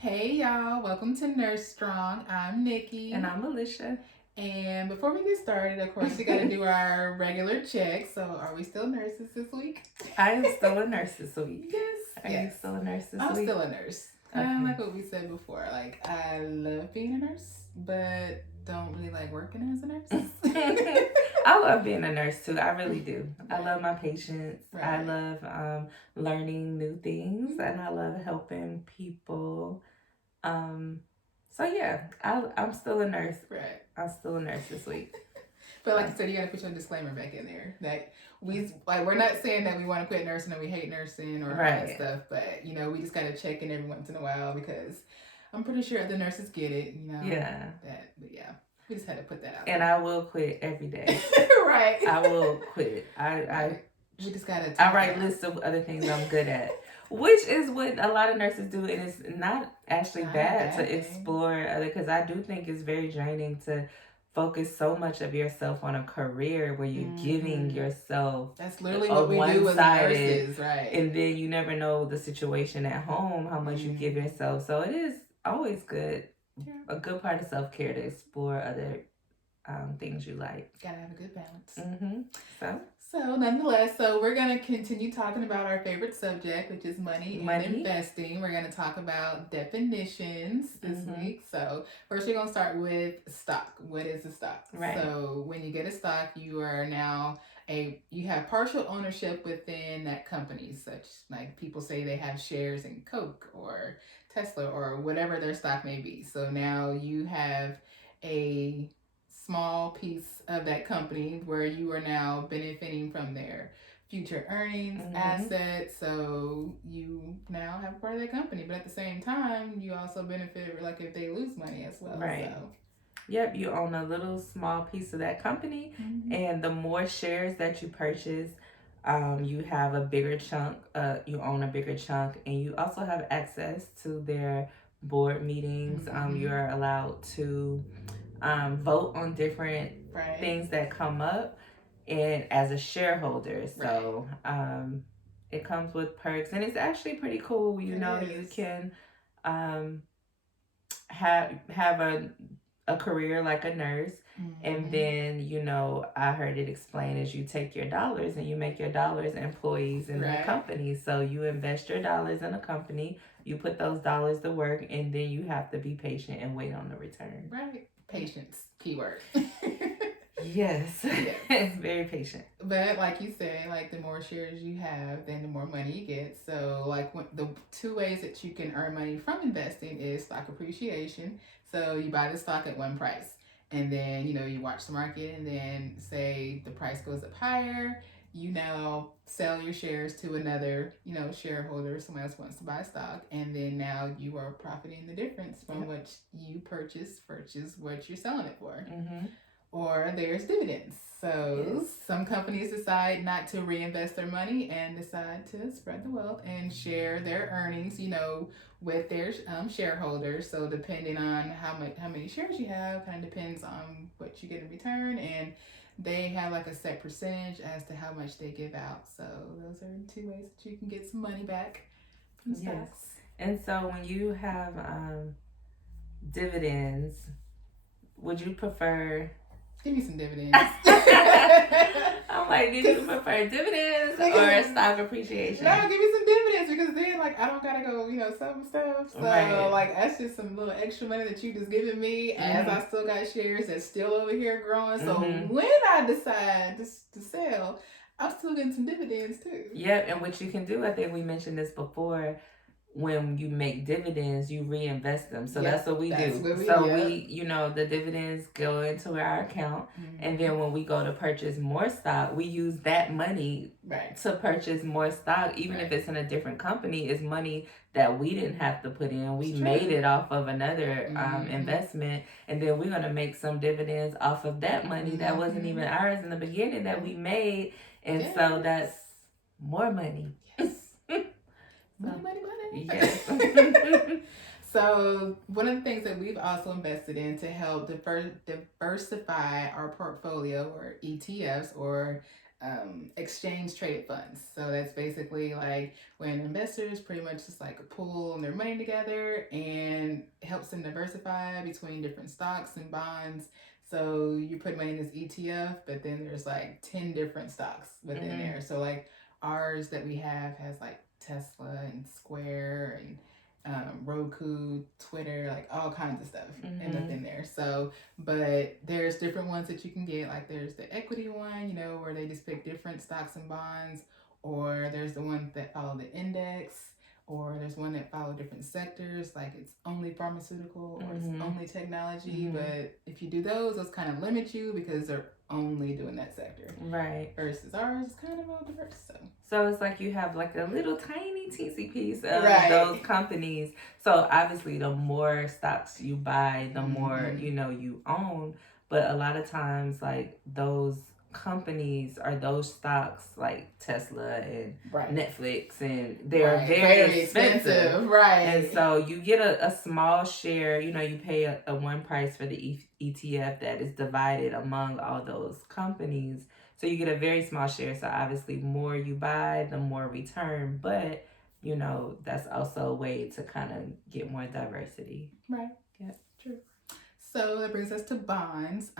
Hey y'all, welcome to Nurse Strong. I'm Nikki. And I'm Alicia. And before we get started, of course, we got to do our regular check. So, are we still nurses this week? I am still a nurse this week. Yes. Are you still a nurse this I'm week? still a nurse. Kind of like what we said before. Like, I love being a nurse, but don't really like working as a nurse. I love being a nurse too. I really do. Right. I love my patients. Right. I love learning new things, and I love helping people. So yeah, I'm still a nurse. Right. I'm still a nurse this week. But like I said, you gotta put your disclaimer back in there that we're not saying that we want to quit nursing or we hate nursing or all that stuff, but we just gotta check in every once in a while because I'm pretty sure the nurses get it, Yeah. But yeah, we just had to put that out. And I will quit every day. Right. I will quit. We just gotta. I write lists of other things I'm good at. Which is what a lot of nurses do, and it's not actually bad to explore other, because I do think it's very draining to focus so much of yourself on a career where you're giving yourself. That's literally what we do as nurses, right? And then you never know the situation at home, how much you give yourself. So it is always good, a good part of self-care to explore other things you like. Gotta have a good balance. So nonetheless, we're going to continue talking about our favorite subject, which is money and investing. We're going to talk about definitions this week. So first we're going to start with stock. What is a stock? Right. So when you get a stock, you are now you have partial ownership within that company, such like people say they have shares in Coke or Tesla or whatever their stock may be. So now you have a small piece of that company where you are now benefiting from their future earnings, assets. So you now have part of that company, but at the same time, you also benefit like if they lose money as well. Right. So. Yep, you own a little small piece of that company, and the more shares that you purchase, you have a bigger chunk. You own a bigger chunk, and you also have access to their board meetings. You're allowed to vote on different things that come up, and as a shareholder, so it comes with perks, and it's actually pretty cool. You can have a career like a nurse, and then I heard it explained as you take your dollars and you make your dollars employees in the company. So you invest your dollars in a company, you put those dollars to work, and then you have to be patient and wait on the return. Right. Patience, keyword. Yes. Very patient. But like you said, like the more shares you have, then the more money you get. So like the two ways that you can earn money from investing is stock appreciation. So you buy the stock at one price, and then you watch the market, and then say the price goes up higher, you now sell your shares to another shareholder, someone else wants to buy stock, and then now you are profiting the difference from what you purchase versus what you're selling it for. Or there's dividends. So some companies decide not to reinvest their money and decide to spread the wealth and share their earnings, with their shareholders. So depending on how many shares you have, kind of depends on what you get in return, and they have like a set percentage as to how much they give out. So those are two ways that you can get some money back from stocks. Yes. And so when you have dividends, would you prefer? Give me some dividends. I'm like, did you prefer dividends or stock appreciation? No, give me some dividends, because then like I don't gotta go, sell some stuff. So like that's just some little extra money that you just giving me, as I still got shares that's still over here growing. So when I decide to sell, I'm still getting some dividends too. Yep, and what you can do, I think we mentioned this before, when you make dividends, you reinvest them. So that's what we do. We the dividends go into our account, and then when we go to purchase more stock, we use that money to purchase more stock, even if it's in a different company. It's money that we didn't have to put in. We made it off of another investment, and then we're going to make some dividends off of that money that wasn't even ours in the beginning that we made. And so that's more money. Yes. Money. Yes. So one of the things that we've also invested in to help diversify our portfolio, or ETFs, or exchange traded funds. So that's basically like when investors pretty much just like pool their money together and helps them diversify between different stocks and bonds. So you put money in this ETF, but then there's like 10 different stocks within there. So like ours that we have has like Tesla and Square and Roku, Twitter, like all kinds of stuff end up in there. So, but there's different ones that you can get. Like there's the equity one, where they just pick different stocks and bonds, or there's the ones that follow the index, or there's one that follow different sectors, like it's only pharmaceutical or it's only technology. But if you do those kind of limit you because they're only doing that sector. Right. Versus ours is kind of well diverse. So it's like you have like a little tiny teensy piece of those companies. So obviously the more stocks you buy, the more, you own. But a lot of times like those companies or those stocks like Tesla and Netflix, and they're very expensive. Right. And so you get a small share, you pay a one price for the ETF that is divided among all those companies. So you get a very small share. So obviously more you buy, the more return. But, that's also a way to kind of get more diversity. Right. Yeah, true. So that brings us to bonds.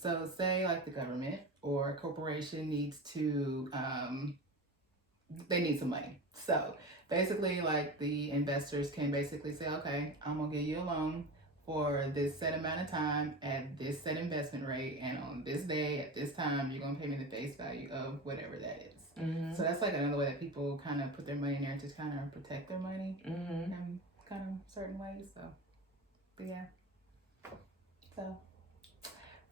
So say like the government or a corporation needs to, they need some money. So basically like the investors can basically say, okay, I'm going to give you a loan for this set amount of time at this set investment rate, and on this day at this time you're going to pay me the face value of whatever that is. So that's like another way that people kind of put their money in there to kind of protect their money in kind of certain ways. So, but yeah. So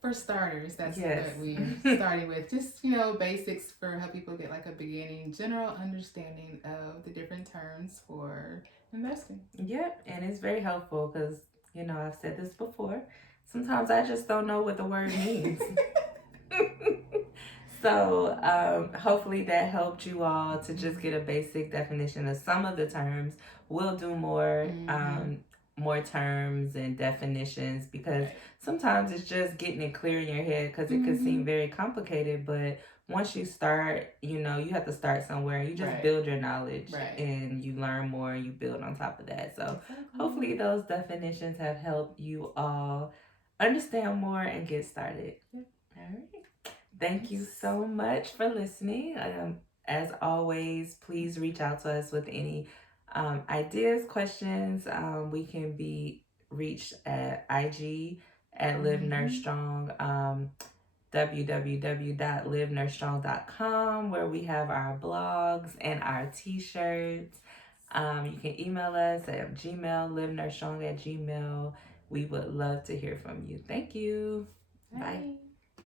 for starters, that's what we started with. Just, basics for how people get like a beginning, general understanding of the different terms for investing. Yep, and it's very helpful because, I've said this before. Sometimes I just don't know what the word means. So hopefully that helped you all to just get a basic definition of some of the terms. We'll do more terms and definitions because sometimes it's just getting it clear in your head because it could seem very complicated. But once you start, you have to start somewhere. You just build your knowledge and you learn more and you build on top of that. So hopefully those definitions have helped you all understand more and get started. All right. Thank you so much for listening. As always, please reach out to us with any ideas, questions. We can be reached at IG at Live Nurse Strong, www.livenursestrong.com, where we have our blogs and our t-shirts. You can email us at Gmail, livenursestrong@gmail. We would love to hear from you. Thank you. Bye.